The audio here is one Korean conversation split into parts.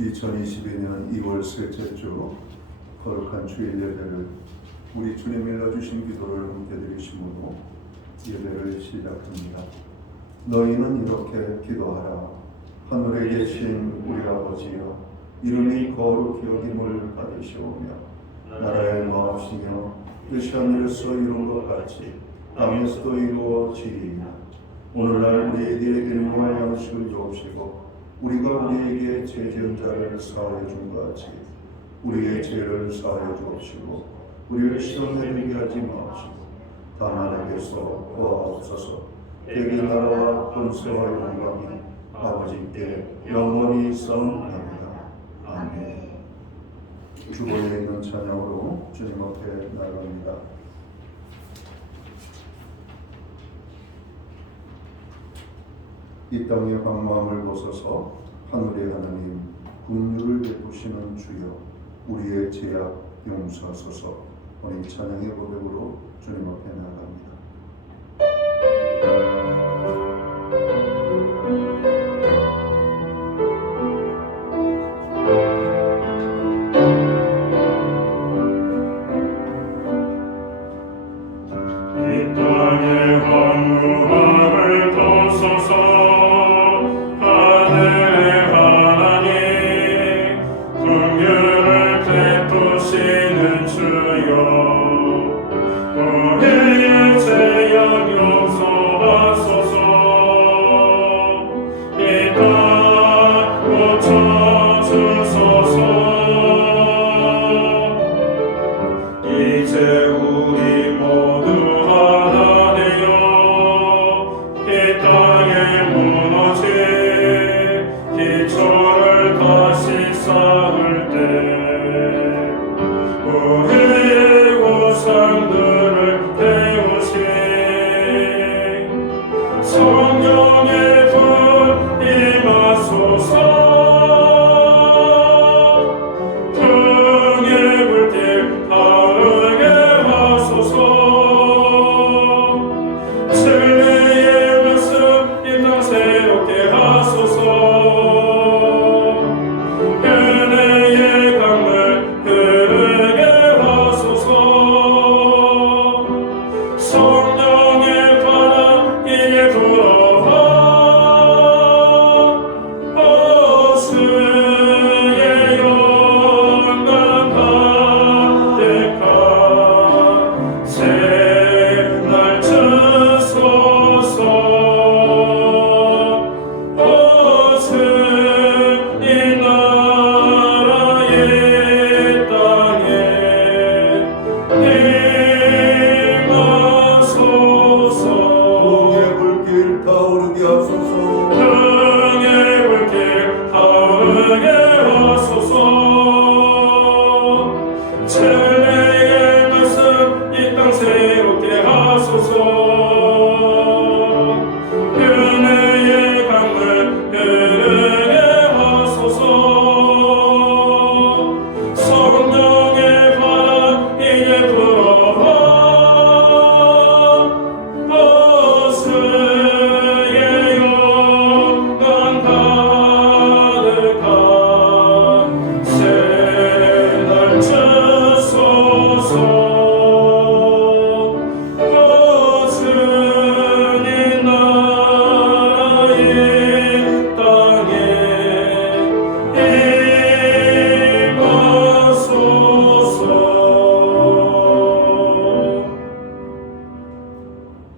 2022년 2월 셋째 주 거룩한 주일 예배를 우리 주님이 일러주신 기도를 함께 드리심으로 예배를 시작합니다. 너희는 이렇게 기도하라. 하늘에 계신 우리 아버지여, 이름이 거룩히 여김을 받으시오며 나라의 마옵시며 뜻이 하늘에서 이룬 것 같이 땅에서도 이루어지리이다. 오늘날 우리에게 일용할 양식을 주옵시고 우리가 우리에게 죄 지은 자를 사하여 준 것 같이 우리의 죄를 사하여 주옵시고 우리를 시험에 들게 하지 마옵시고 다만 악에서 구하옵소서. 대개 나라와 권세와 영광이 아버지께 영원히 성합니다. 아멘. 주보에 있는 찬양으로 주님 앞에 나갑니다. 이 땅의 방망을 벗어서 하늘의 하나님 긍휼을 베푸시는 주여, 우리의 죄악 용서하소서. 오늘 찬양의 고백으로 주님 앞에 나아갑니다. 이 땅의 황무함을 벗어서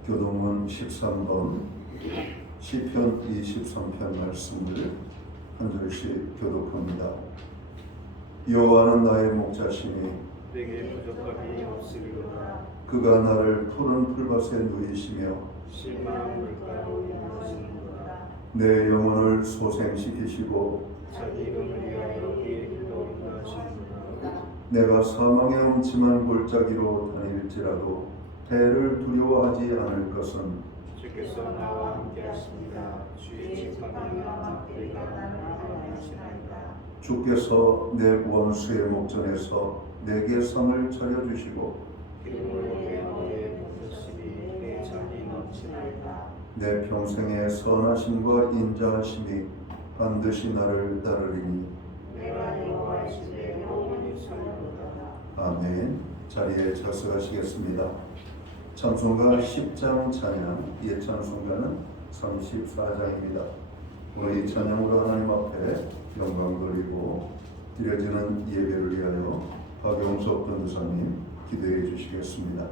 교동문 13번 시편 23편 말씀을 한 절씩 교독합니다. 여호와는 나의 목자시니 내게 부족함이 없으리로다. 그가 나를 푸른 풀밭에 누이시며 심한 물가로 인하시는도다. 내 영혼을 소생시키시고 자기 이름을 위하여 그의 길로 인하시는도다. 내가 사망의 음침한 골짜기로 다닐지라도 해를 두려워하지 않을 것은 주께서 나와 함께 하십니다. 주의 지팡이와 막대기가 나를 안위하시나이다. 주께서 내 원수의 목전에서 내게 상을 차려주시고 그리고 내 머리에 붓으시니 내 잔이 넘치나이다. 내 평생의 선하심과 인자하심이 반드시 나를 따르리니 예수님이다. 아멘. 자리에 저서가시겠습니다. 찬송가 10장 찬양, 옛 찬송가는 34장입니다. 오늘 이 찬양으로 하나님 앞에 영광 돌리고 드려지는 예배를 위하여 박용석 전도사님 기도해 주시겠습니다.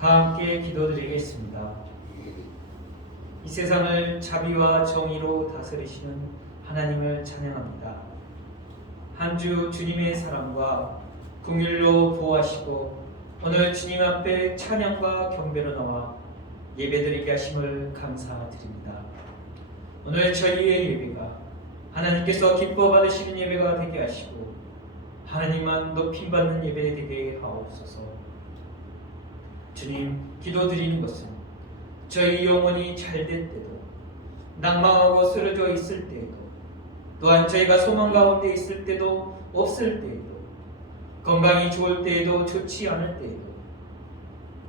다 함께 기도드리겠습니다. 이 세상을 자비와 정의로 다스리시는 하나님을 찬양합니다. 한 주 주님의 사랑과 긍휼로 보호하시고 오늘 주님 앞에 찬양과 경배로 나와 예배드리게 하심을 감사드립니다. 오늘 저희의 예배가 하나님께서 기뻐 받으시는 예배가 되게 하시고 하나님만 높임받는 예배 되게 하옵소서. 주님, 기도드리는 것은 저희 영혼이 잘될 때도, 낭망하고 쓰러져 있을 때에도, 또한 저희가 소망 가운데 있을 때도 없을 때에도, 건강이 좋을 때에도 좋지 않을 때에도,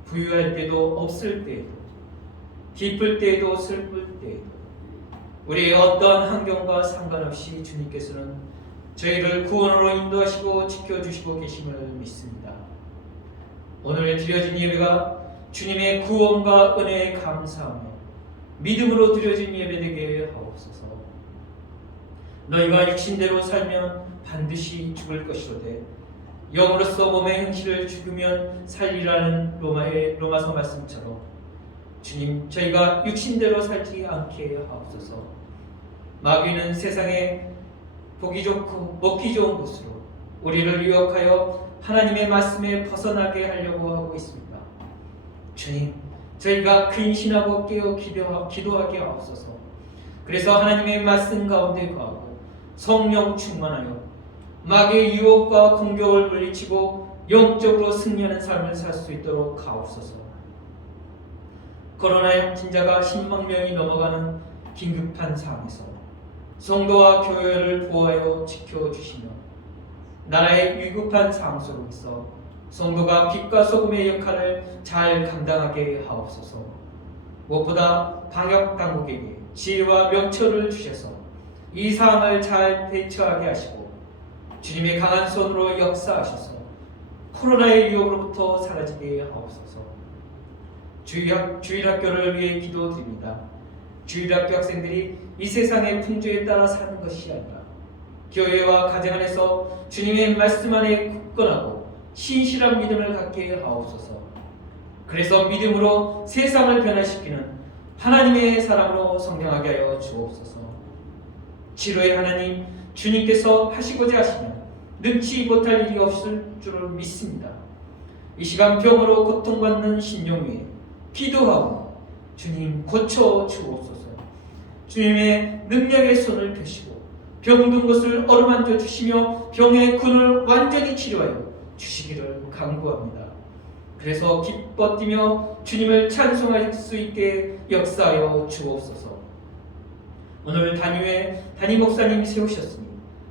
부유할 때도 없을 때에도, 기쁠 때에도 슬플 때에도, 우리의 어떠한 환경과 상관없이 주님께서는 저희를 구원으로 인도하시고 지켜주시고 계심을 믿습니다. 오늘 드려진 예배가 주님의 구원과 은혜에 감사하며 믿음으로 드려진 예배 되게 하옵소서. 너희가 육신대로 살면 반드시 죽을 것이로되 영으로서 몸의 행실을 죽으면 살리라는 로마서 말씀처럼 주님, 저희가 육신대로 살지 않게 하옵소서. 마귀는 세상에 보기 좋고 먹기 좋은 곳으로 우리를 유혹하여 하나님의 말씀에 벗어나게 하려고 하고 있습니다. 주님, 저희가 근신하고 깨어 기도하게 하옵소서. 그래서 하나님의 말씀 가운데 거하고 성령 충만하여 마귀의 유혹과 공격을 물리치고 영적으로 승리하는 삶을 살 수 있도록 하옵소서. 코로나 확진자가 10만 명이 넘어가는 긴급한 상황에서 성도와 교회를 보호하여 지켜주시며 나라의 위급한 상황 속에서 성도가 빛과 소금의 역할을 잘 감당하게 하옵소서. 무엇보다 방역 당국에게 지혜와 명철을 주셔서 이 상황을 잘 대처하게 하시고 주님의 강한 손으로 역사하셔서 코로나의 위협으로부터 사라지게 하옵소서. 주일학교를 위해 기도드립니다. 주일학교 학생들이 이 세상의 풍조에 따라 사는 것이 아니라 교회와 가정 안에서 주님의 말씀 안에 굳건하고 신실한 믿음을 갖게 하옵소서. 그래서 믿음으로 세상을 변화시키는 하나님의 사람으로 성장하게 하여 주옵소서. 치료의 하나님, 주님께서 하시고자 하시면 능치 못할 일이 없을 줄을 믿습니다. 이 시간 병으로 고통받는 신령 위에 기도하고 주님 고쳐 주옵소서. 주님의 능력의 손을 펴시고 병든 것을 어루만져 주시며 병의 근을 완전히 치료하여 주시기를 간구합니다. 그래서 기뻐 뛰며 주님을 찬송할 수 있게 역사하여 주옵소서. 오늘 단위에 담임 목사님이 세우셨으니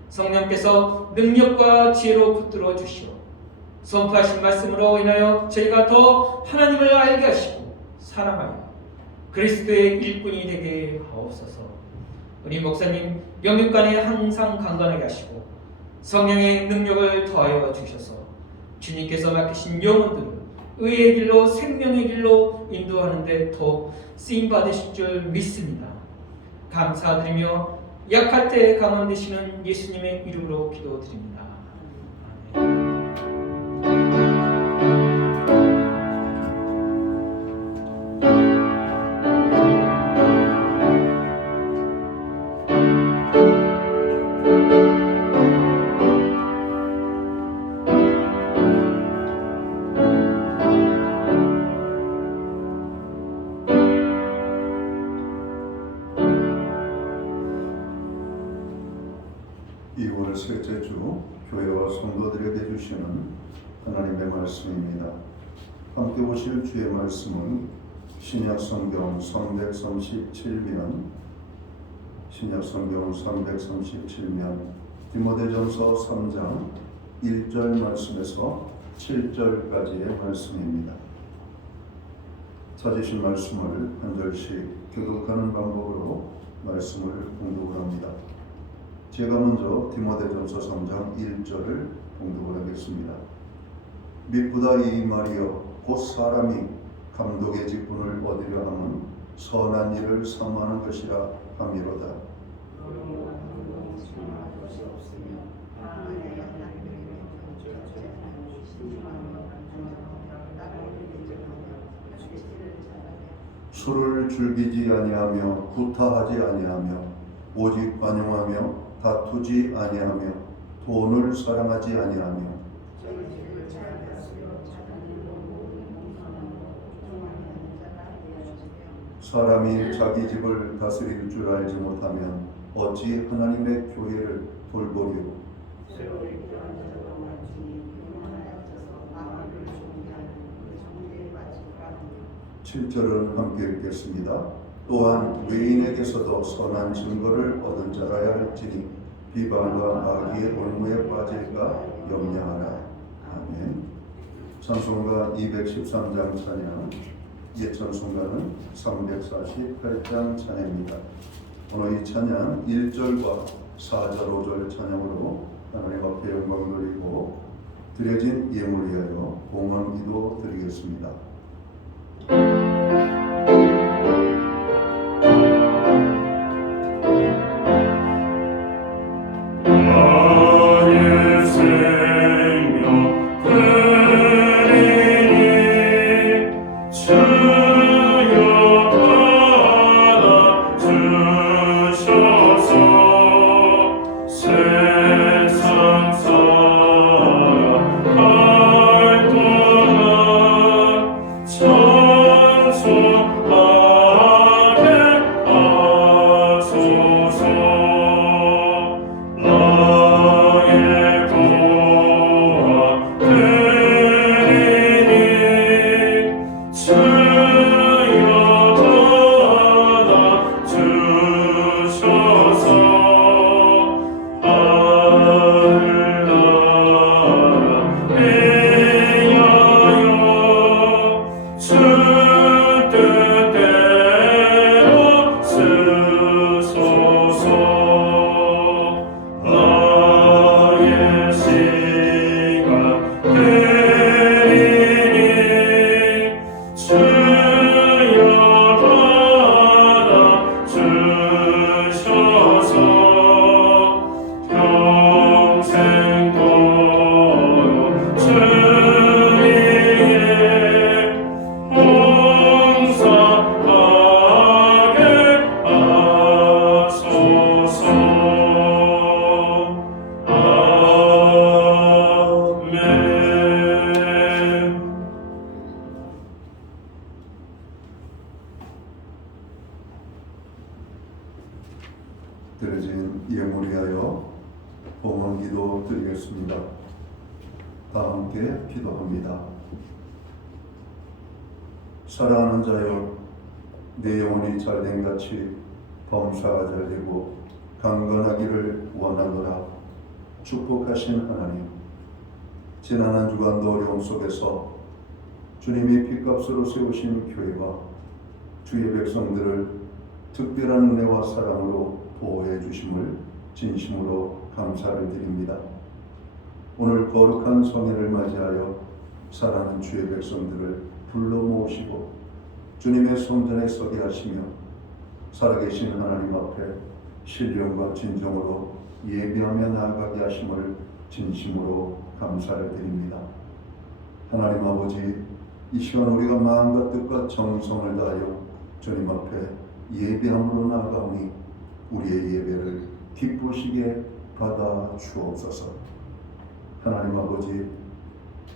성령께서 능력과 지혜로 붙들어 주시오. 선포하신 말씀으로 인하여 저희가 더 하나님을 알게 하시고 사랑하여 그리스도의 일꾼이 되게 하옵소서. 우리 목사님 영육간에 항상 강건하게 하시고 성령의 능력을 더하여 주셔서 주님께서 맡기신 영혼들을 의의 길로 생명의 길로 인도하는데 더욱 쓰임 받으실 줄 믿습니다. 감사드리며 약할 때 강원 되시는 예수님의 이름으로 기도드립니다. 아멘. 이월 셋째 주 교회와 성도들에게 주시는 하나님의 말씀입니다. 함께 보실 주의 말씀은 신약 성경 337면 디모데전서 3장 1절 말씀에서 7절까지의 말씀입니다. 찾으신 말씀을 한 절씩 교독하는 방법으로 말씀을 공독을 합니다. 제가 먼저 디모데전서 3장 1절을 봉독을 하겠습니다. 미쁘다 이 말이여 곧 사람이 감독의 직분을 얻으려 함은 선한 일을 삼하는 것이라 함이로다. 술을 즐기지 아니하며 구타하지 아니하며 오직 관용하며 다투지 아니하며 돈을 사랑하지 아니하며 사람이 자기 집을 다스릴 줄 알지 못하면 어찌 하나님의 교회를 돌보리요. 7절은 함께 읽겠습니다. 또한 외인에게서도 선한 증거를 얻은 자라야 할지니 비방과 악의 올무에 빠질까 염려하라. 아멘. 찬송가 213장 찬양, 예찬송가는 348장 찬양입니다. 오늘 이 찬양 1절과 4절, 5절 찬양으로 하나님 앞에 영광 돌리고 드려진 예물 위하여 공헌 기도 드리겠습니다. 세상 사람 할 동안 드려진 예물 위하여 봉헌 기도 드리겠습니다. 다 함께 기도합니다. 사랑하는 자여, 내 영혼이 잘된 같이 범사가 잘되고 강건하기를 원하노라. 축복하신 하나님, 지난 한 주간도 어려움 속에서 주님이 핏값으로 세우신 교회와 주의 백성들을 특별한 은혜와 사랑으로 보호해 주심을 진심으로 감사를 드립니다. 오늘 거룩한 성회를 맞이하여 사랑하는 주의 백성들을 불러 모으시고 주님의 성전에 서게 하시며 살아계신 하나님 앞에 신령과 진정으로 예배하며 나아가게 하심을 진심으로 감사를 드립니다. 하나님 아버지, 이 시간 우리가 마음과 뜻과 정성을 다하여 주님 앞에 예배함으로 나아가오니 우리의 예배를 기쁘시게 받아 주옵소서. 하나님 아버지,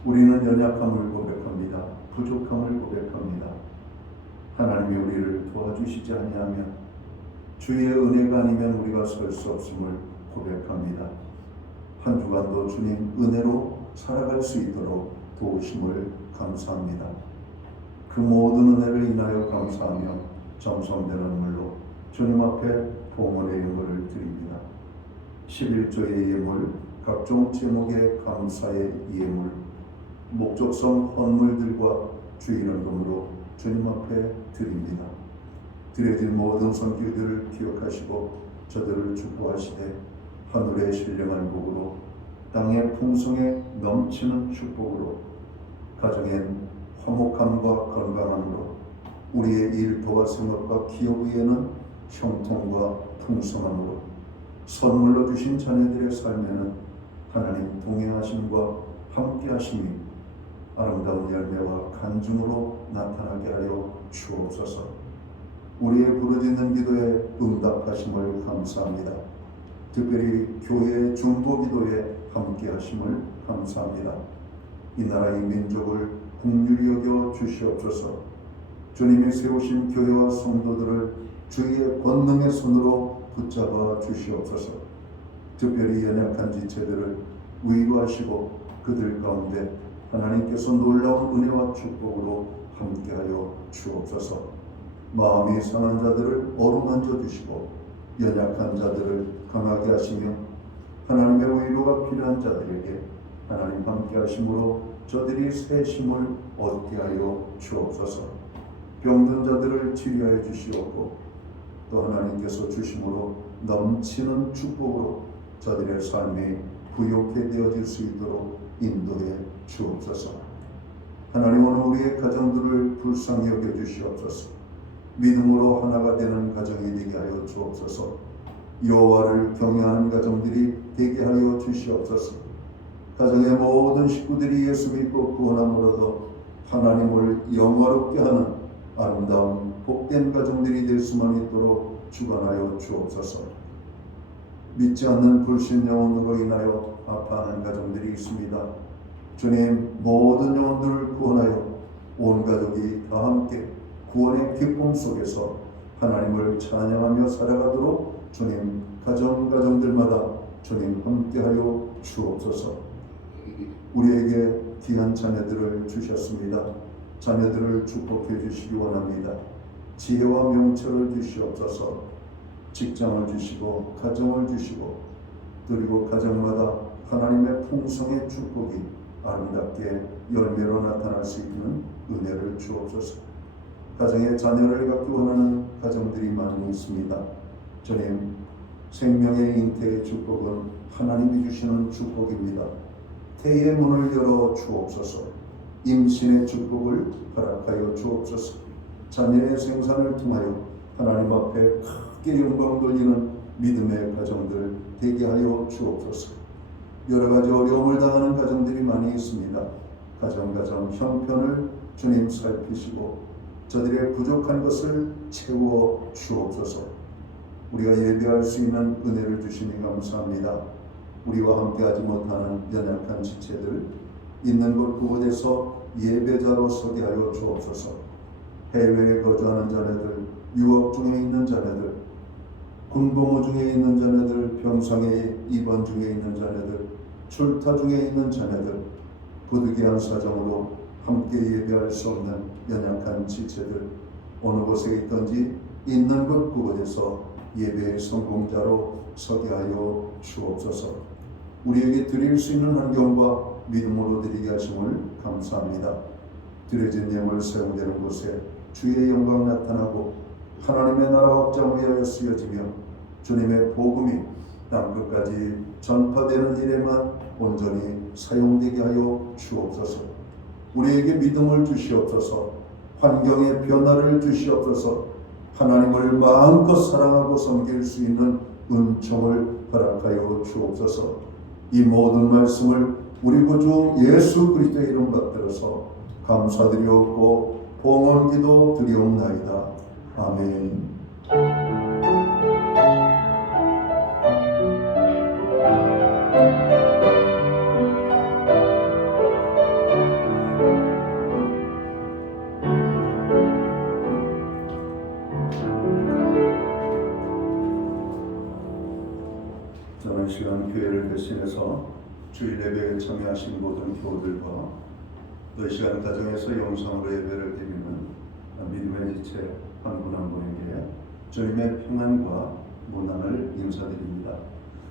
우리는 연약함을 고백합니다. 부족함을 고백합니다. 하나님이 우리를 도와주시지 아니하면 주의 은혜가 아니면 우리가 설 수 없음을 고백합니다. 한 주간도 주님 은혜로 살아갈 수 있도록 도우심을 감사합니다. 그 모든 은혜를 인하여 감사하며 정성된 눈물로 주님 앞에 봉헌의 예물을 드립니다. 11조의 예물, 각종 제목의 감사의 예물, 목적성 헌물들과 주일헌금으로 주님 앞에 드립니다. 드려진 모든 선교들을 기억하시고 저들을 축복하시되 하늘의 신령한 복으로 땅의 풍성에 넘치는 축복으로 가정엔 화목함과 건강함으로 우리의 일터와 생업과 기업 위에는 형통과 풍성함으로 선물로 주신 자녀들의 삶에는 하나님 동행하심과 함께하심이 아름다운 열매와 간증으로 나타나게 하여 주옵소서. 우리의 부르짖는 기도에 응답하심을 감사합니다. 특별히 교회의 중보 기도에 함께하심을 감사합니다. 이 나라의 민족을 긍휼히 여겨 주시옵소서. 주님이 세우신 교회와 성도들을 주의 권능의 손으로 붙잡아 주시옵소서. 특별히 연약한 지체들을 위로하시고 그들 가운데 하나님께서 놀라운 은혜와 축복으로 함께하여 주옵소서. 마음이 상한 자들을 어루만져 주시고 연약한 자들을 강하게 하시며 하나님의 위로가 필요한 자들에게 하나님 함께 하심으로 저들이 새 힘을 얻게 하여 주옵소서. 병든 자들을 치료하여 주시옵고 또 하나님께서 주심으로 넘치는 축복으로 저들의 삶이 부욕해 되어질 수 있도록 인도해 주옵소서. 하나님, 오늘 우리의 가정들을 불쌍히 여겨 주시옵소서. 믿음으로 하나가 되는 가정이 되게 하여 주옵소서. 여호와를 경외하는 가정들이 되게 하여 주시옵소서. 가정의 모든 식구들이 예수 믿고 구원함을 얻어 하나님을 영화롭게 하는 아름다운 복된 가정들이 될 수만 있도록 주관하여 주옵소서. 믿지 않는 불신 영혼으로 인하여 아파하는 가정들이 있습니다. 주님, 모든 영혼들을 구원하여 온 가족이 다 함께 구원의 기쁨 속에서 하나님을 찬양하며 살아가도록 주님, 가정들마다 주님 함께하여 주옵소서. 우리에게 귀한 자녀들을 주셨습니다. 자녀들을 축복해 주시기 원합니다. 지혜와 명철을 주시옵소서. 직장을 주시고 가정을 주시고 그리고 가정마다 하나님의 풍성의 축복이 아름답게 열매로 나타날 수 있는 은혜를 주옵소서. 가정에 자녀를 갖기 원하는 가정들이 많이 있습니다. 주님, 생명의 잉태의 축복은 하나님이 주시는 축복입니다. 태의 문을 열어 주옵소서. 임신의 축복을 허락하여 주옵소서. 자녀의 생산을 통하여 하나님 앞에 크게 영광 돌리는 믿음의 가정들 되게 하여 주옵소서. 여러 가지 어려움을 당하는 가정들이 많이 있습니다. 가정 형편을 주님 살피시고 저들의 부족한 것을 채워 주옵소서. 우리가 예배할 수 있는 은혜를 주시니 감사합니다. 우리와 함께하지 못하는 연약한 지체들 있는 곳 그곳에서 예배자로 서게 하여 주옵소서. 해외에 거주하는 자녀들, 유업 중에 있는 자녀들, 군복무 중에 있는 자녀들, 병상에 입원 중에 있는 자녀들, 출타 중에 있는 자녀들, 부득이한 사정으로 함께 예배할 수 없는 연약한 지체들, 어느 곳에 있든지 있는 그곳에서 예배의 성공자로 서게 하여 주옵소서. 우리에게 드릴 수 있는 환경과 믿음으로 드리게 하심을 감사합니다. 드려진 예물 사용되는 곳에 주의 영광 나타나고 하나님의 나라 확장을 위하여 쓰여지며 주님의 복음이 땅끝까지 전파되는 일에만 온전히 사용되게 하여 주옵소서. 우리에게 믿음을 주시옵소서. 환경의 변화를 주시옵소서. 하나님을 마음껏 사랑하고 섬길 수 있는 은총을 허락하여 주옵소서. 이 모든 말씀을 우리 구주 예수 그리스도의 이름 받들어서 감사드리옵고 봉헌기도 드리옵나이다. 아멘. 저는 시간 교회를 대신해서 주일 예배에 참여하신 모든 교우들과 또 이 시간 가정에서 영상으로 예배를 드리는 믿음의 지체 한 분 한 분에게 주님의 평안과 문안을 인사드립니다.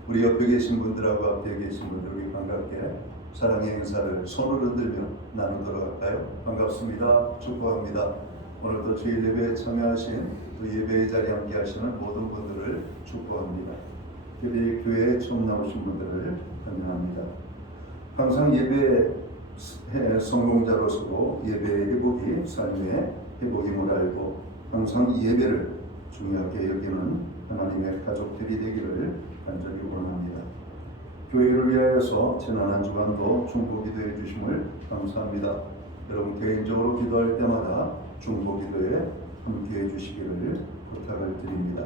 우리 옆에 계신 분들하고 앞에 계신 분들 우리 반갑게 사랑의 인사를 손으로 흔들며 나누도록 할까요? 반갑습니다. 축복합니다. 오늘도 주일 예배에 참여하신 또 예배의 자리에 함께 하시는 모든 분들을 축복합니다. 특히 교회에 처음 나오신 분들을 환영합니다. 항상 예배 성공자로서도 예배의 회복이 삶의 회복임을 알고 항상 예배를 중요하게 여기는 하나님의 가족들이 되기를 간절히 원합니다. 교회를 위하여서 지난 한 주간도 중보기도해 주심을 감사합니다. 여러분 개인적으로 기도할 때마다 중보기도에 함께해 주시기를 부탁을 드립니다.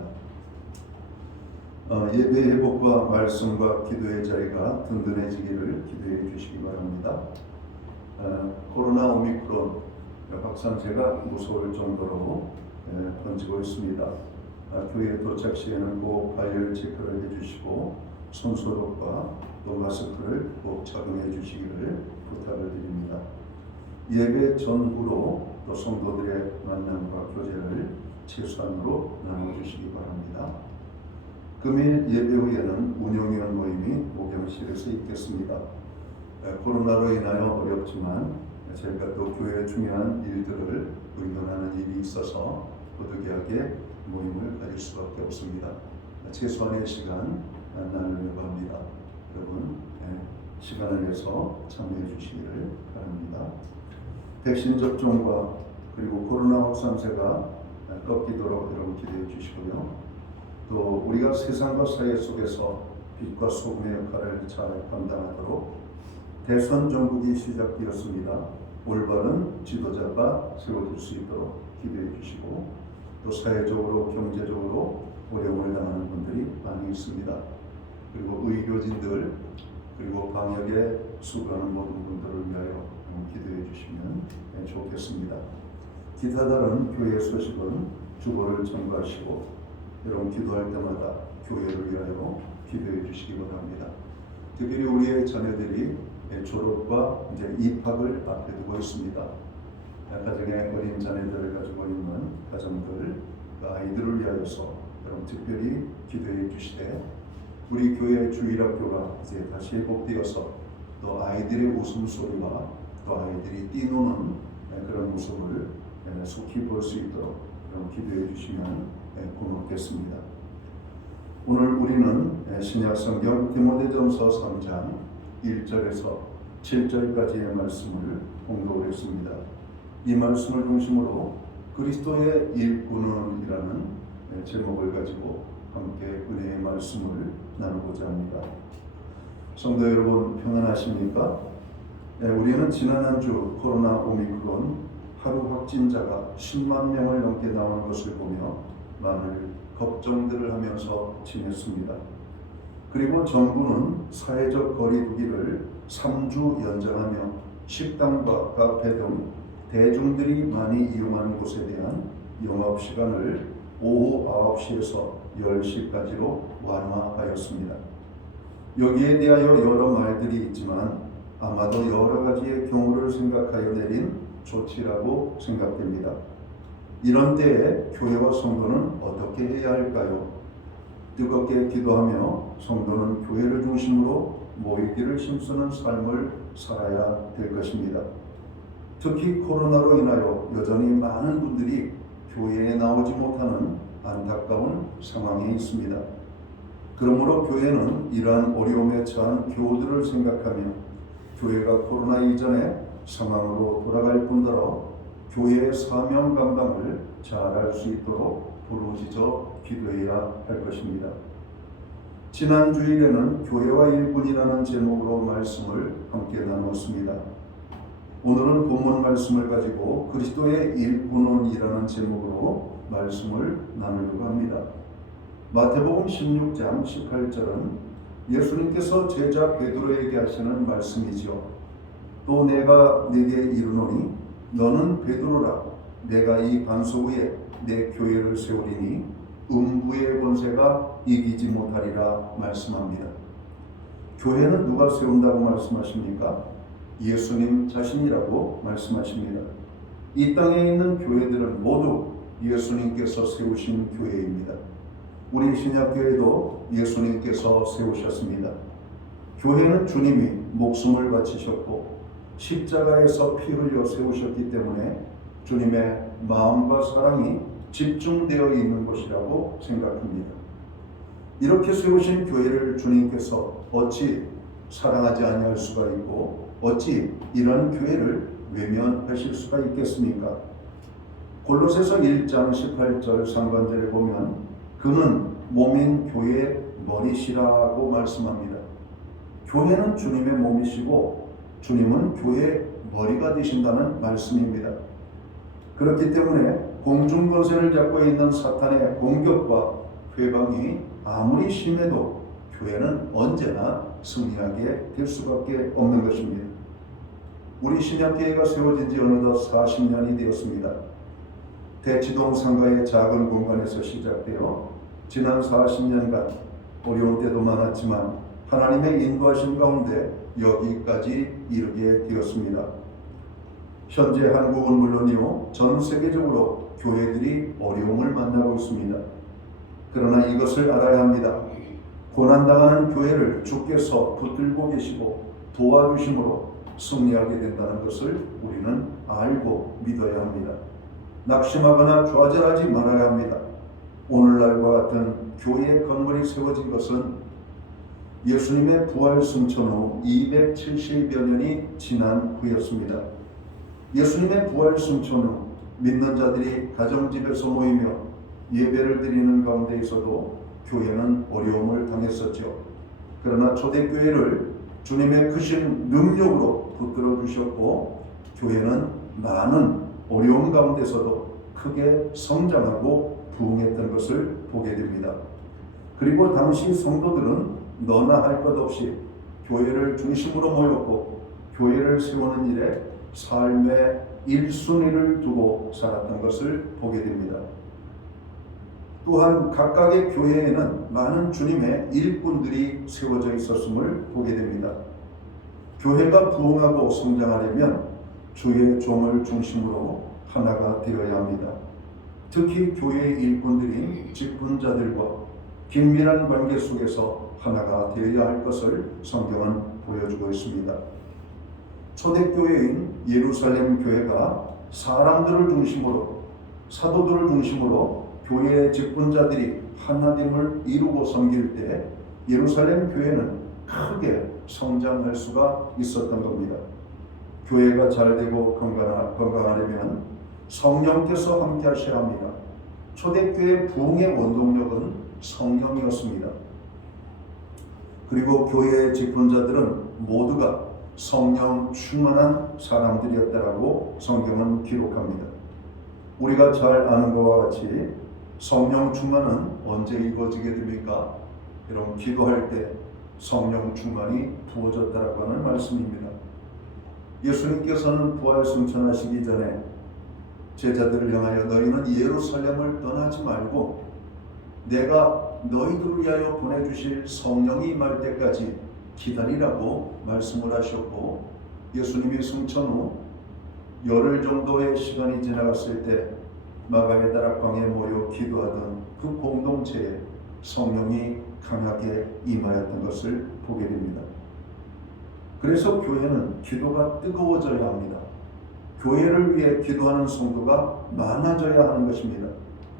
예배 회복과 말씀과 기도의 자리가 든든해지기를 기도해 주시기 바랍니다. 코로나 오미크론 확산세가 무서울 정도로 번지고 있습니다. 교회 도착 시에는 꼭 발열 체크를 해주시고 손소독과 또 마스크를 꼭 착용해 주시기를 부탁을 드립니다. 예배 전후로 또 성도들의 만남과 교제를 최소한으로 나눠주시기 바랍니다. 금일 예배 후에는 운영위원 모임이 목영실에서 있겠습니다. 코로나로 인하여 어렵지만 저희가 또 교회의 중요한 일들을 의논하는 일이 있어서 부득이하게 모임을 가질 수밖에 없습니다. 최소한의 시간 나누려고 합니다. 여러분 시간을 내서 참여해 주시기를 바랍니다. 백신 접종과 그리고 코로나 확산세가 꺾이도록 여러분 기도해 주시고요. 또 우리가 세상과 사회 속에서 빛과 소금의 역할을 잘 감당하도록 대선 정국이 시작되었습니다. 올바른 지도자가 세워질 수 있도록 기도해 주시고 또 사회적으로 경제적으로 어려움을 당하는 분들이 많이 있습니다. 그리고 의료진들 그리고 방역에 수고하는 모든 분들을 위하여 기도해 주시면 좋겠습니다. 기타 다른 교회 소식은 주보를 첨부하시고 여러분 기도할 때마다 교회를 위하여 기도해 주시기 바랍니다. 특히 우리의 자녀들이 졸업과 이제 입학을 앞에 두고 있습니다. 가정에 어린 자녀들을 가지고 있는 가정들, 아이들을 위하여서 여러분 특별히 기도해 주시되 우리 교회 주일학교가 이제 다시 회복되어서 또 아이들의 웃음소리와 또 아이들이 뛰노는 그런 모습을 속히 볼 수 있도록 기도해 주시면 고맙겠습니다. 오늘 우리는 신약성경 디모데전서 3장 1절에서 7절까지의 말씀을 공독했습니다. 이 말씀을 중심으로 그리스도의 일꾼은이라는 제목을 가지고 함께 은혜의 말씀을 나누고자 합니다. 성도 여러분 평안하십니까? 우리는 지난 한 주 코로나 오미크론 하루 확진자가 10만 명을 넘게 나오는 것을 보며 많은 걱정들을 하면서 지냈습니다. 그리고 정부는 사회적 거리두기를 3주 연장하며 식당과 카페 등 대중들이 많이 이용하는 곳에 대한 영업시간을 오후 9시에서 10시까지로 완화하였습니다. 여기에 대하여 여러 말들이 있지만 아마도 여러 가지의 경우를 생각하여 내린 조치라고 생각됩니다. 이런 때에 교회와 성도는 어떻게 해야 할까요? 뜨겁게 기도하며 성도는 교회를 중심으로 모이기를 힘쓰는 삶을 살아야 될 것입니다. 특히 코로나로 인하여 여전히 많은 분들이 교회에 나오지 못하는 안타까운 상황에 있습니다. 그러므로 교회는 이러한 어려움에 처한 교우들을 생각하며 교회가 코로나 이전의 상황으로 돌아갈 뿐더러 교회의 사명 감당을 잘할 수 있도록 부르짖어 기도해야 할 것입니다. 지난 주일에는 교회와 일꾼이라는 제목으로 말씀을 함께 나누었습니다. 오늘은 본문 말씀을 가지고 그리스도의 일꾼은이라는 제목으로 말씀을 나누려고 합니다. 마태복음 16장 18절은 예수님께서 제자 베드로에게 하시는 말씀이죠. 또 내가 네게 이르노니 너는 베드로라. 내가 이 반석 위에 내 교회를 세우리니 음부의 권세가 이기지 못하리라 말씀합니다. 교회는 누가 세운다고 말씀하십니까? 예수님 자신이라고 말씀하십니다. 이 땅에 있는 교회들은 모두 예수님께서 세우신 교회입니다. 우리 신약교회도 예수님께서 세우셨습니다. 교회는 주님이 목숨을 바치셨고 십자가에서 피 흘려 세우셨기 때문에 주님의 마음과 사랑이 집중되어 있는 것이라고 생각합니다. 이렇게 세우신 교회를 주님께서 어찌 사랑하지 아니할 수가 있고 어찌 이런 교회를 외면하실 수가 있겠습니까? 골로새서 1장 18절 상반절에 보면 그는 몸인 교회의 머리시라고 말씀합니다. 교회는 주님의 몸이시고 주님은 교회의 머리가 되신다는 말씀입니다. 그렇기 때문에 공중권세를 잡고 있는 사탄의 공격과 회방이 아무리 심해도 교회는 언제나 승리하게 될 수밖에 없는 것입니다. 우리 신약교회가 세워진 지 어느덧 40년이 되었습니다. 대치동 상가의 작은 공간에서 시작되어 지난 40년간 어려운 때도 많았지만 하나님의 인도하심 가운데 여기까지 이르게 되었습니다. 현재 한국은 물론이요 전 세계적으로 교회들이 어려움을 만나고 있습니다. 그러나 이것을 알아야 합니다. 고난당하는 교회를 주께서 붙들고 계시고 도와주심으로 승리하게 된다는 것을 우리는 알고 믿어야 합니다. 낙심하거나 좌절하지 말아야 합니다. 오늘날과 같은 교회의 건물이 세워진 것은 예수님의 부활 승천 후 270여 년이 지난 후였습니다. 예수님의 부활 승천 후 믿는 자들이 가정집에서 모이며 예배를 드리는 가운데에서도 교회는 어려움을 당했었죠. 그러나 초대교회를 주님의 크신 능력으로 붙들어 주셨고 교회는 많은 어려움 가운데서도 크게 성장하고 부흥했던 것을 보게 됩니다. 그리고 당시 성도들은 너나 할 것 없이 교회를 중심으로 모였고 교회를 세우는 일에 삶의 1순위를 두고 살았던 것을 보게 됩니다. 또한 각각의 교회에는 많은 주님의 일꾼들이 세워져 있었음을 보게 됩니다. 교회가 부흥하고 성장하려면 주의 종을 중심으로 하나가 되어야 합니다. 특히 교회의 일꾼들인 직분자들과 긴밀한 관계 속에서 하나가 되어야 할 것을 성경은 보여주고 있습니다. 초대교회인 예루살렘 교회가 사람들을 중심으로 사도들을 중심으로 교회의 직분자들이 하나됨을 이루고 섬길 때 예루살렘 교회는 크게 성장할 수가 있었던 겁니다. 교회가 잘되고 건강하려면 성령께서 함께 하셔야 합니다. 초대교회 부흥의 원동력은 성령이었습니다. 그리고 교회의 직분자들은 모두가 성령 충만한 사람들이었다라고 성경은 기록합니다. 우리가 잘 아는 것과 같이 성령 충만은 언제 이루어지게 됩니까? 여러분 기도할 때 성령 충만이 부어졌다라고 하는 말씀입니다. 예수님께서는 부활 승천하시기 전에 제자들을 향하여 너희는 예루살렘을 떠나지 말고 내가 너희들을 위하여 보내주실 성령이 임할 때까지 기다리라고 말씀을 하셨고, 예수님이 승천 후 열흘 정도의 시간이 지나갔을 때 마가의 다락방에 모여 기도하던 그 공동체에 성령이 강하게 임하였던 것을 보게 됩니다. 그래서 교회는 기도가 뜨거워져야 합니다. 교회를 위해 기도하는 성도가 많아져야 하는 것입니다.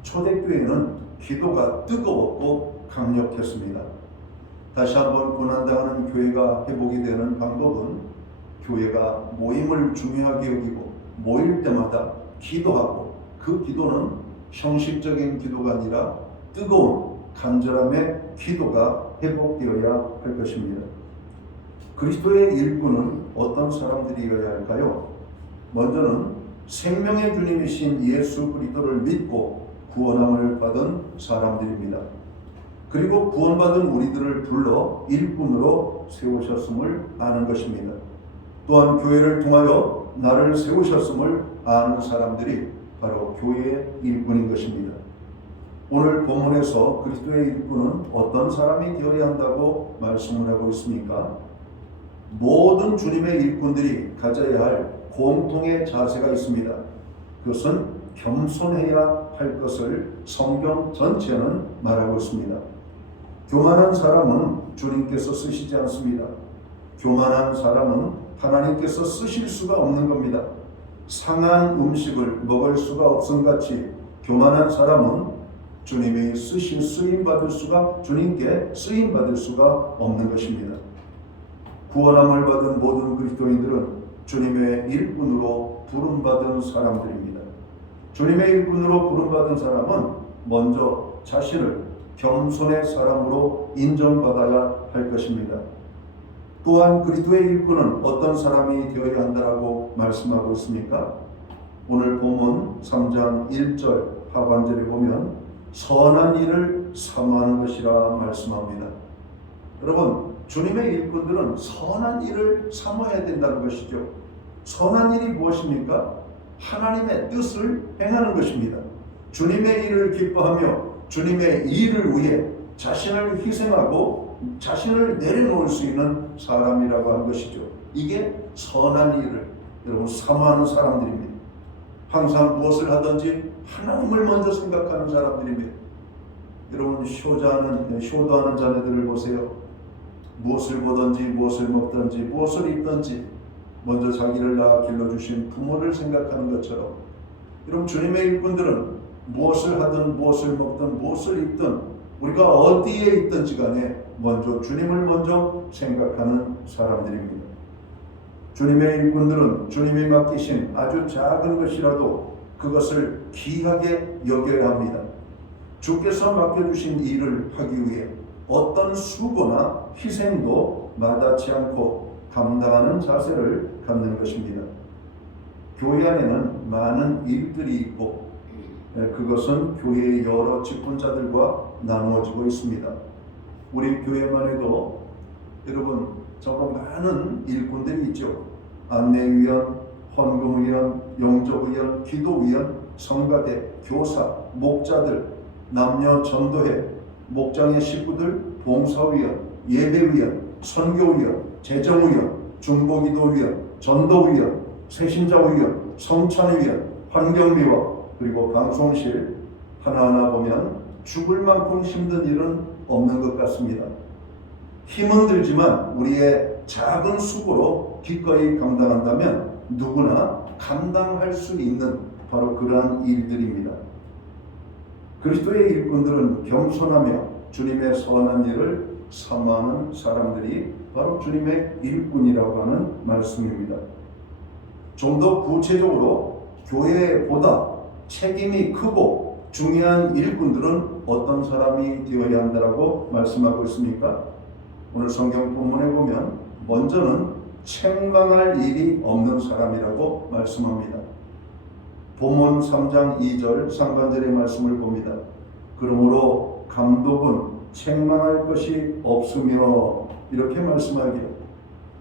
초대교회는 기도가 뜨거웠고 강력했습니다. 다시 한번 고난당하는 교회가 회복이 되는 방법은 교회가 모임을 중요하게 여기고 모일 때마다 기도하고, 그 기도는 형식적인 기도가 아니라 뜨거운 간절함의 기도가 회복되어야 할 것입니다. 그리스도의 일꾼은 어떤 사람들이어야 할까요? 먼저는 생명의 주님이신 예수 그리스도를 믿고 구원함을 받은 사람들입니다. 그리고 구원받은 우리들을 불러 일꾼으로 세우셨음을 아는 것입니다. 또한 교회를 통하여 나를 세우셨음을 아는 사람들이 바로 교회의 일꾼인 것입니다. 오늘 본문에서 그리스도의 일꾼은 어떤 사람이 되어야 한다고 말씀을 하고 있습니까? 모든 주님의 일꾼들이 가져야 할 공통의 자세가 있습니다. 그것은 겸손해야 할 것을 성경 전체는 말하고 있습니다. 교만한 사람은 주님께서 쓰시지 않습니다. 교만한 사람은 하나님께서 쓰실 수가 없는 겁니다. 상한 음식을 먹을 수가 없음같이 교만한 사람은 주님이 주님께 쓰임받을 수가 없는 것입니다. 구원함을 받은 모든 그리스도인들은 주님의 일꾼으로 부름받은 사람들입니다. 주님의 일꾼으로 부름받은 사람은 먼저 자신을 겸손의 사람으로 인정받아야 할 것입니다. 또한 그리스도의 일꾼은 어떤 사람이 되어야 한다라고 말씀하고 있습니까? 오늘 본문 3장 1절 하반절에 보면 선한 일을 사모하는 것이라 말씀합니다. 여러분, 주님의 일꾼들은 선한 일을 사모해야 된다는 것이죠. 선한 일이 무엇입니까? 하나님의 뜻을 행하는 것입니다. 주님의 일을 기뻐하며 주님의 일을 위해 자신을 희생하고 자신을 내려놓을 수 있는 사람이라고 하는 것이죠. 이게 선한 일을 여러분 사모하는 사람들입니다. 항상 무엇을 하든지 하나님을 먼저 생각하는 사람들입니다. 여러분 효도하는 자녀들을 보세요. 무엇을 보든지 무엇을 먹든지 무엇을 입든지 먼저 자기를 낳아 길러주신 부모를 생각하는 것처럼, 여러분 주님의 일꾼들은 무엇을 하든 무엇을 먹든 무엇을 입든 우리가 어디에 있든지 간에 먼저 주님을 먼저 생각하는 사람들입니다. 주님의 일꾼들은 주님이 맡기신 아주 작은 것이라도 그것을 귀하게 여겨야 합니다. 주께서 맡겨주신 일을 하기 위해 어떤 수고나 희생도 마다치 않고 감당하는 자세를 갖는 것입니다. 교회 안에는 많은 일들이 있고 그것은 교회의 여러 직분자들과 나누어지고 있습니다. 우리 교회만 해도 여러분 정말 많은 일꾼들이 있죠. 안내위원, 헌금위원, 영접위원, 기도위원, 성가대, 교사, 목자들, 남녀 전도회, 목장의 식구들, 봉사위원, 예배위원, 선교위원, 재정위원, 중보기도위원, 전도위원, 새신자위원, 성찬위원, 환경미화, 그리고 방송실 하나하나 보면 죽을 만큼 힘든 일은 없는 것 같습니다. 힘은 들지만 우리의 작은 수고로 기꺼이 감당한다면 누구나 감당할 수 있는 바로 그러한 일들입니다. 그리스도의 일꾼들은 겸손하며 주님의 선한 일을 사모하는 사람들이 바로 주님의 일꾼이라고 하는 말씀입니다. 좀 더 구체적으로 교회보다 책임이 크고 중요한 일꾼들은 어떤 사람이 되어야 한다라고 말씀하고 있습니까? 오늘 성경 본문에 보면 먼저는 책망할 일이 없는 사람이라고 말씀합니다. 본문 3장 2절 상반절의 말씀을 봅니다. 그러므로 감독은 책망할 것이 없으며, 이렇게 말씀하기를,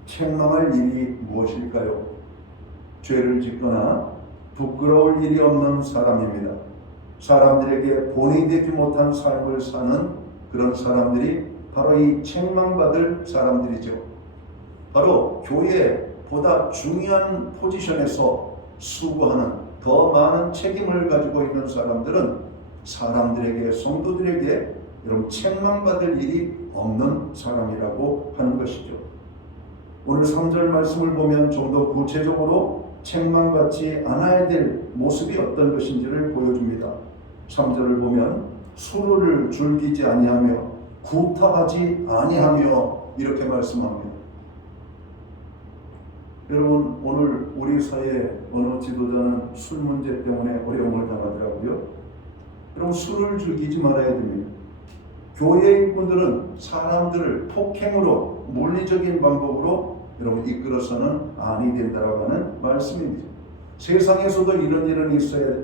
책망할 일이 무엇일까요? 죄를 짓거나 부끄러울 일이 없는 사람입니다. 사람들에게 본이 되지 못한 삶을 사는 그런 사람들이 바로 이 책망받을 사람들이죠. 바로 교회보다 중요한 포지션에서 수고하는 더 많은 책임을 가지고 있는 사람들은 사람들에게, 성도들에게 여러분 책망받을 일이 없는 사람이라고 하는 것이죠. 오늘 3절 말씀을 보면 좀 더 구체적으로 책망받지 않아야 될 모습이 어떤 것인지를 보여줍니다. 3절을 보면 술을 즐기지 아니하며 구타하지 아니하며 이렇게 말씀합니다. 여러분, 오늘 우리 사회 어느 지도자는 술 문제 때문에 어려움을 당하더라고요. 여러분, 술을 즐기지 말아야 됩니다. 교회 일꾼들은 사람들을 폭행으로, 물리적인 방법으로 여러분 이끌어서는 아니 된다라고 하는 말씀입니다. 세상에서도 이런 일은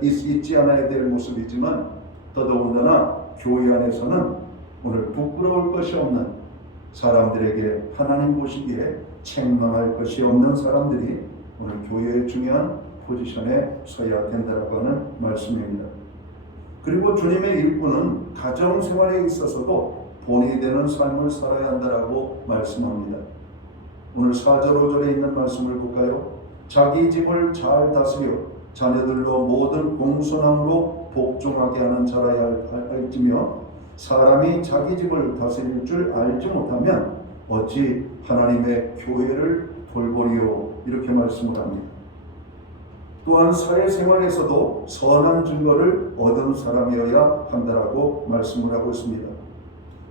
있지 않아야 될 모습이지만 더더군다나 교회 안에서는 오늘 부끄러울 것이 없는 사람들에게 하나님 보시기에 책망할 것이 없는 사람들이 오늘 교회의 중요한 포지션에 서야 된다라고 하는 말씀입니다. 그리고 주님의 일꾼은 가정생활에 있어서도 본이 되는 삶을 살아야 한다라고 말씀합니다. 오늘 4절 5절에 있는 말씀을 볼까요? 자기 집을 잘 다스려 자녀들로 모든 공손함으로 복종하게 하는 자라야 할지며 사람이 자기 집을 다스릴 줄 알지 못하면 어찌 하나님의 교회를 돌보리요, 이렇게 말씀을 합니다. 또한 사회생활에서도 선한 증거를 얻은 사람이어야 한다라고 말씀을 하고 있습니다.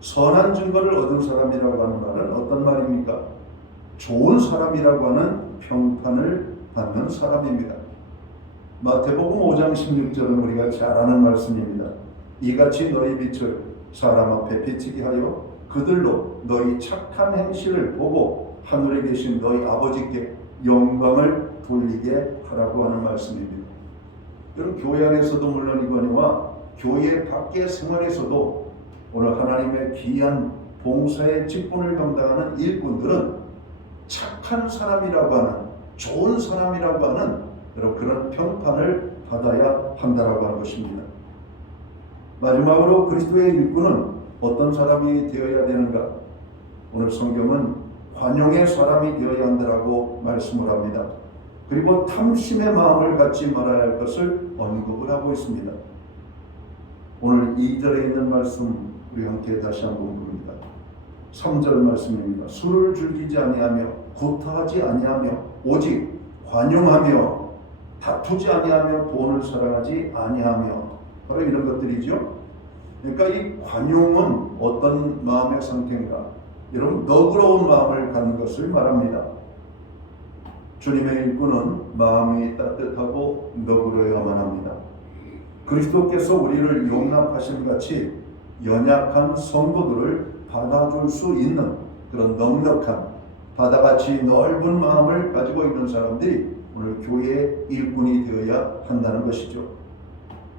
선한 증거를 얻은 사람이라고 하는 말은 어떤 말입니까? 좋은 사람이라고 하는 평판을 받는 사람입니다. 마태복음 5장 16절은 우리가 잘 아는 말씀입니다. 이같이 너희 빛을 사람 앞에 비치게 하여 그들로 너희 착한 행실을 보고 하늘에 계신 너희 아버지께 영광을 돌리게 하라고 하는 말씀입니다. 여러분, 교회 안에서도 물론이거니와 교회 밖의 생활에서도 오늘 하나님의 귀한 봉사의 직분을 감당하는 일꾼들은 착한 사람이라고 하는, 좋은 사람이라고 하는 그런 평판을 받아야 한다라고 하는 것입니다. 마지막으로 그리스도의 일꾼은 어떤 사람이 되어야 되는가? 오늘 성경은 관용의 사람이 되어야 한다라고 말씀을 합니다. 그리고 탐심의 마음을 갖지 말아야 할 것을 언급을 하고 있습니다. 오늘 2절에 있는 말씀 우리 함께 다시 한번 봅니다. 3절 말씀입니다. 술을 즐기지 아니하며 구타하지 아니하며 오직 관용하며 다투지 아니하며 돈을 사랑하지 아니하며, 바로 이런 것들이죠. 그러니까 이 관용은 어떤 마음의 상태인가? 여러분, 너그러운 마음을 갖는 것을 말합니다. 주님의 일꾼은 마음이 따뜻하고 너그러워야만 합니다. 그리스도께서 우리를 용납하신 같이 연약한 성도들을 받아줄 수 있는 그런 넉넉한 바다같이 넓은 마음을 가지고 있는 사람들이 오늘 교회의 일꾼이 되어야 한다는 것이죠.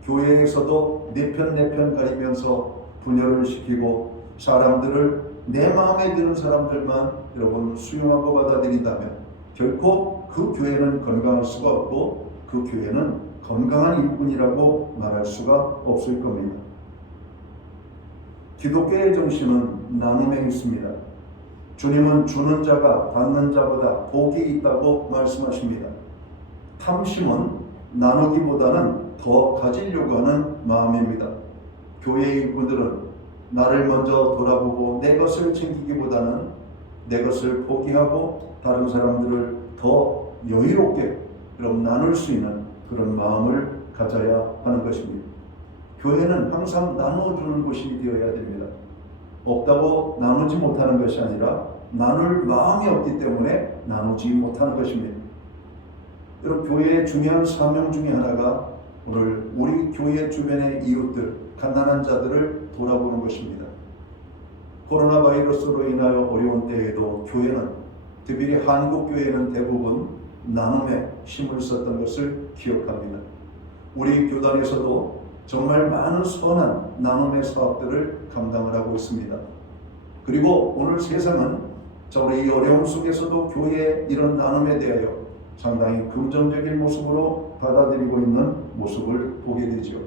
교회에서도 내 편 가리면서 분열을 시키고 사람들을 내 마음에 드는 사람들만 여러분 수용하고 받아들인다면 결코 그 교회는 건강할 수가 없고 그 교회는 건강한 일꾼이라고 말할 수가 없을 겁니다. 기독교의 정신은 나눔에 있습니다. 주님은 주는 자가 받는 자보다 복이 있다고 말씀하십니다. 탐심은 나누기보다는 더 가지려고 하는 마음입니다. 교회 일꾼들은 나를 먼저 돌아보고 내 것을 챙기기보다는 내 것을 포기하고 다른 사람들을 더 여유롭게 그럼 나눌 수 있는 그런 마음을 가져야 하는 것입니다. 교회는 항상 나눠주는 곳이 되어야 됩니다. 없다고 나누지 못하는 것이 아니라 나눌 마음이 없기 때문에 나누지 못하는 것입니다. 여러분, 교회의 중요한 사명 중에 하나가 오늘 우리 교회 주변의 이웃들, 가난한 자들을 돌아보는 것입니다. 코로나 바이러스로 인하여 어려운 때에도 교회는, 특별히 한국 교회는 대부분 나눔에 힘을 썼던 것을 기억합니다. 우리 교단에서도 정말 많은 선한 나눔의 사업들을 감당을 하고 있습니다. 그리고 오늘 세상은 우리 이 어려움 속에서도 교회의 이런 나눔에 대하여 상당히 긍정적인 모습으로 받아들이고 있는 모습을 보게 되죠.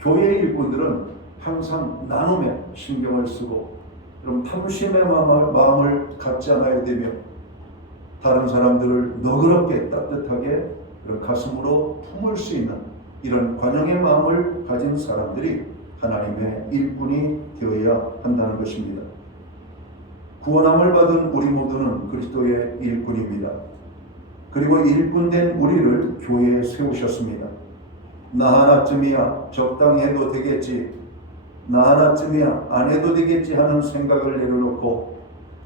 교회의 일꾼들은 항상 나눔에 신경을 쓰고 이런 탐심의 마음을 갖지 않아야 되며 다른 사람들을 너그럽게 따뜻하게 이런 가슴으로 품을 수 있는 이런 관용의 마음을 가진 사람들이 하나님의 일꾼이 되어야 한다는 것입니다. 구원함을 받은 우리 모두는 그리스도의 일꾼입니다. 그리고 일꾼된 우리를 교회에 세우셨습니다. 나 하나쯤이야 적당히 해도 되겠지, 나 하나쯤이야 안 해도 되겠지 하는 생각을 내려놓고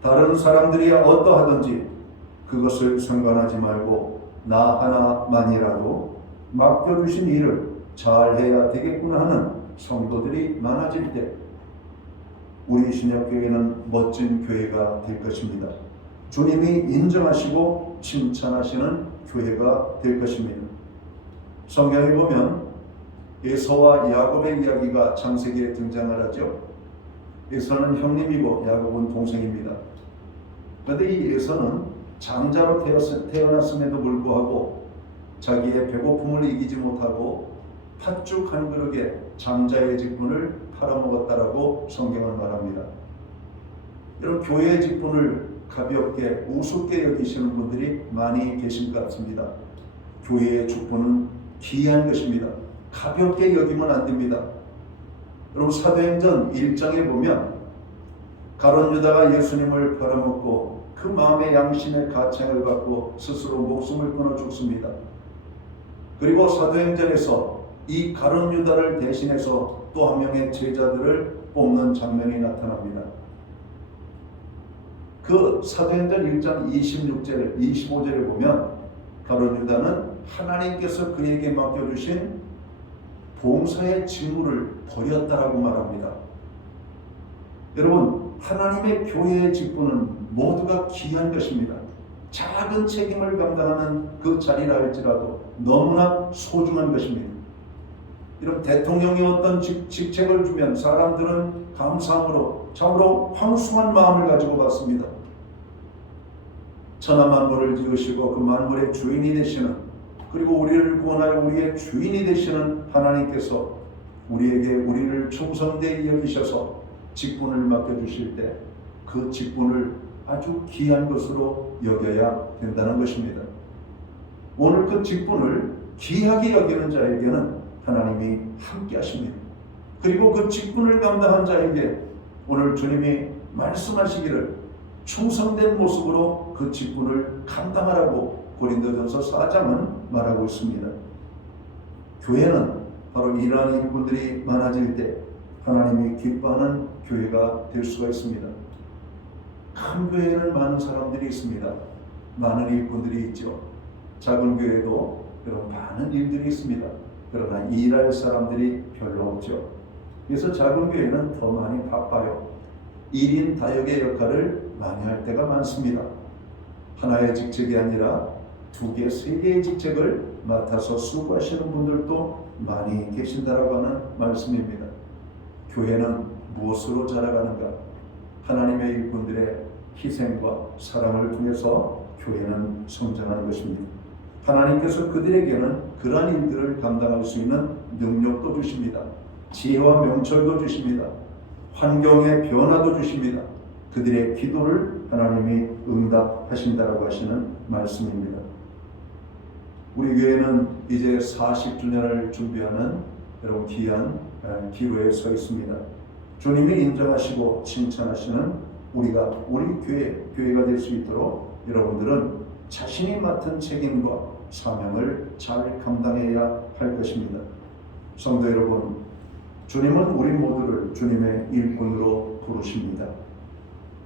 다른 사람들이 어떠하든지 그것을 상관하지 말고 나 하나만이라도 맡겨주신 일을 잘해야 되겠구나 하는 성도들이 많아질 때 우리 신약교회는 멋진 교회가 될 것입니다. 주님이 인정하시고 칭찬하시는 교회가 될 것입니다. 성경에 보면 에서와 야곱의 이야기가 창세기에 등장을 하죠. 에서는 형님이고 야곱은 동생입니다. 그런데 이 에서는 장자로 태어났음에도 불구하고 자기의 배고픔을 이기지 못하고 팥죽 한 그릇에 장자의 직분을 팔아먹었다라고 성경은 말합니다. 여러분, 교회의 직분을 가볍게 우습게 여기시는 분들이 많이 계신 것 같습니다. 교회의 직분은 귀한 것입니다. 가볍게 여기면 안 됩니다. 여러분, 사도행전 1장에 보면 가룟 유다가 예수님을 팔아먹고 그 마음의 양심의 가책을 받고 스스로 목숨을 끊어 죽습니다. 그리고 사도행전에서 이 가룟 유다를 대신해서 또 한 명의 제자들을 뽑는 장면이 나타납니다. 그 사도행전 1장 26절, 25절에 보면 가룟 유다는 하나님께서 그에게 맡겨주신 봉사의 직무를 버렸다라고 말합니다. 여러분, 하나님의 교회의 직분은 모두가 귀한 것입니다. 작은 책임을 감당하는 그 자리라 할지라도 너무나 소중한 것입니다. 이런 대통령이 어떤 직책을 주면 사람들은 감사함으로 참으로 황송한 마음을 가지고 받습니다. 천하 만물을 지으시고 그 만물의 주인이 되시는, 그리고 우리를 구원하여 우리의 주인이 되시는 하나님께서 우리를 충성되이 여기셔서 직분을 맡겨주실 때 그 직분을 아주 귀한 것으로 여겨야 된다는 것입니다. 오늘 그 직분을 귀하게 여기는 자에게는 하나님이 함께 하십니다. 그리고 그 직분을 감당한 자에게 오늘 주님이 말씀하시기를 충성된 모습으로 그 직분을 감당하라고 고린도전서 4장은 말하고 있습니다. 교회는 바로 이러한 일꾼들이 많아질 때 하나님이 기뻐하는 교회가 될 수가 있습니다. 큰 교회에는 많은 사람들이 있습니다. 많은 일꾼들이 있죠. 작은 교회도 여러분 많은 일들이 있습니다. 그러나 일할 사람들이 별로 없죠. 그래서 작은 교회는 더 많이 바빠요. 1인 다역의 역할을 많이 할 때가 많습니다. 하나의 직책이 아니라 2개, 3개의 직책을 맡아서 수고하시는 분들도 많이 계신다라고 하는 말씀입니다. 교회는 무엇으로 자라가는가? 하나님의 일꾼들의 희생과 사랑을 통해서 교회는 성장하는 것입니다. 하나님께서 그들에게는 그러한 일들을 감당할 수 있는 능력도 주십니다. 지혜와 명철도 주십니다. 환경의 변화도 주십니다. 그들의 기도를 하나님이 응답하신다라고 하시는 말씀입니다. 우리 교회는 이제 40주년을 준비하는 여러분 귀한 기로에 서 있습니다. 주님이 인정하시고 칭찬하시는 우리 교회가 될 수 있도록 여러분들은 자신이 맡은 책임과 사명을 잘 감당해야 할 것입니다. 성도 여러분, 주님은 우리 모두를 주님의 일꾼으로 부르십니다.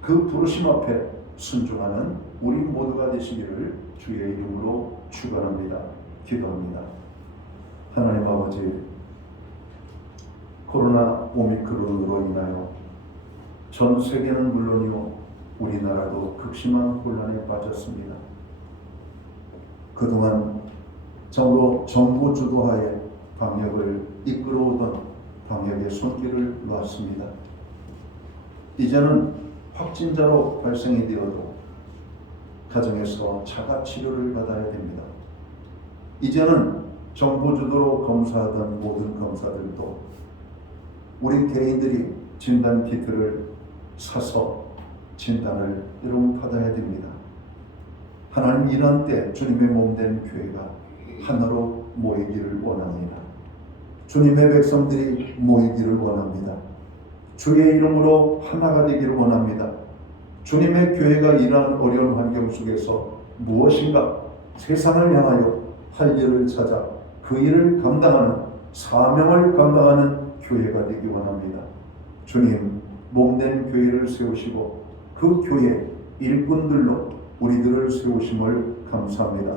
그 부르심 앞에 순종하는 우리 모두가 되시기를 주의 이름으로 축원합니다. 기도합니다. 하나님 아버지, 코로나 오미크론으로 인하여 전 세계는 물론이요 우리나라도 극심한 혼란에 빠졌습니다. 그동안 정부 주도하에 방역을 이끌어오던 방역의 손길을 놓았습니다. 이제는 확진자로 발생이 되어도 가정에서 자가 치료를 받아야 됩니다. 이제는 정부 주도로 검사하던 모든 검사들도 우리 개인들이 진단 키트를 사서 진단을 여러분 받아야 됩니다. 하나님 일한 때 주님의 몸된 교회가 하나로 모이기를 원합니다. 주님의 백성들이 모이기를 원합니다. 주의 이름으로 하나가 되기를 원합니다. 주님의 교회가 이러한 어려운 환경 속에서 무엇인가 세상을 향하여 할 일을 찾아 그 일을 감당하는 사명을 감당하는 교회가 되기 원합니다. 주님 몸된 교회를 세우시고 그 교회 일꾼들로 우리들을 세우심을 감사합니다.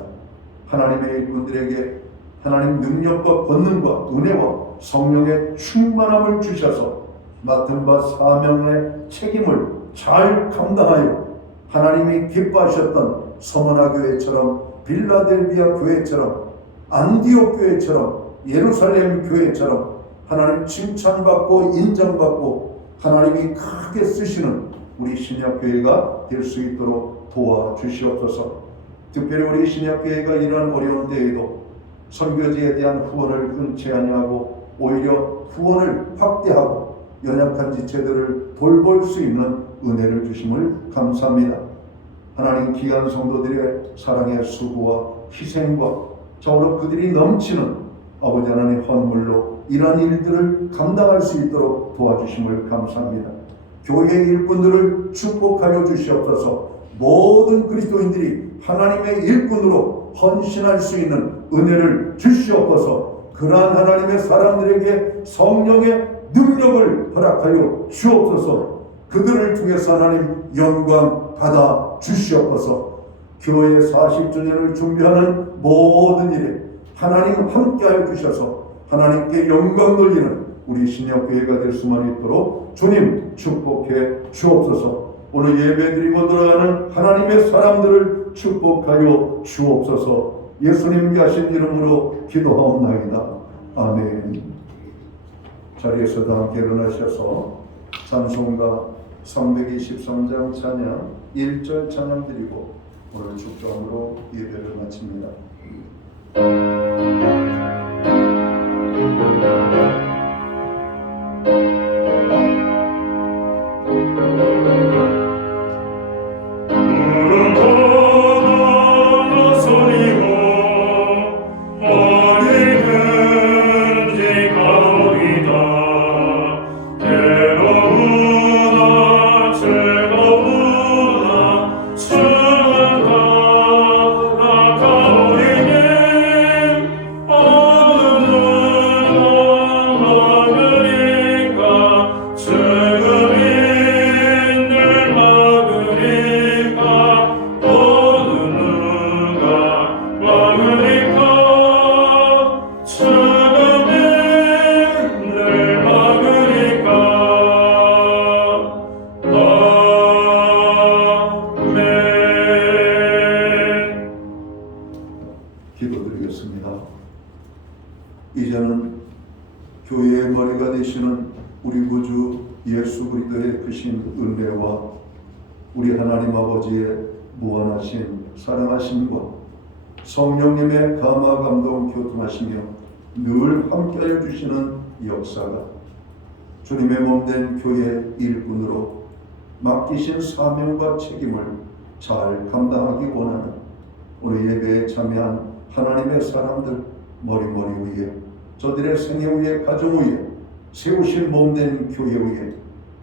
하나님의 일꾼들에게 하나님 능력과 권능과 은혜와 성령의 충만함을 주셔서 맡은 바 사명의 책임을 잘 감당하여 하나님이 기뻐하셨던 서머나 교회처럼 빌라델비아 교회처럼 안디옥 교회처럼 예루살렘 교회처럼 하나님 칭찬받고 인정받고 하나님이 크게 쓰시는 우리 신약교회가 될 수 있도록 도와주시옵소서. 특별히 우리 신약교회가 이러한 어려운 때에도 선교지에 대한 후원을 끊지 아니하고 오히려 후원을 확대하고 연약한 지체들을 돌볼 수 있는 은혜를 주심을 감사합니다. 하나님 귀한 성도들의 사랑의 수고와 희생과 저로 그들이 넘치는 아버지 하나님 헌물로 이러한 일들을 감당할 수 있도록 도와주심을 감사합니다. 교회 일꾼들을 축복하여 주시옵소서. 모든 그리스도인들이 하나님의 일꾼으로 헌신할 수 있는 은혜를 주시옵소서. 그러한 하나님의 사람들에게 성령의 능력을 허락하여 주옵소서. 그들을 통해서 하나님 영광 받아 주시옵소서. 교회 40주년을 준비하는 모든 일에 하나님 함께하여 주셔서 하나님께 영광 돌리는 우리 신약교회가 될 수만 있도록 주님 축복해 주옵소서. 오늘 예배드리고 들어가는 하나님의 사람들을 축복하여 주옵소서. 예수님께 하신 이름으로 기도하옵나이다. 아멘. 자리에서 다 함께 일어나셔서 찬송가 323장 찬양 1절 찬양 드리고 오늘 축도함으로 예배를 마칩니다. 기도드리겠습니다. 이제는 교회의 머리가 되시는 우리 구주 예수 그리스도의 크신 은혜와 우리 하나님 아버지의 무한하신 사랑하심과 성령님의 감화 감동 교통하시며 늘 함께하여 주시는 역사가 주님의 몸된 교회 일꾼으로 맡기신 사명과 책임을 잘 감당하기 원하는 오늘 예배에 참여한 하나님의 사람들 머리 위에 저들의 생애 위에 가정 위에 세우신 몸된 교회 위에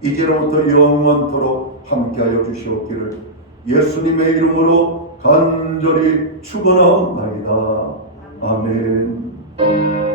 이제로부터 영원토록 함께하여 주시옵기를 예수님의 이름으로 간절히 축원하옵나이다. 아멘.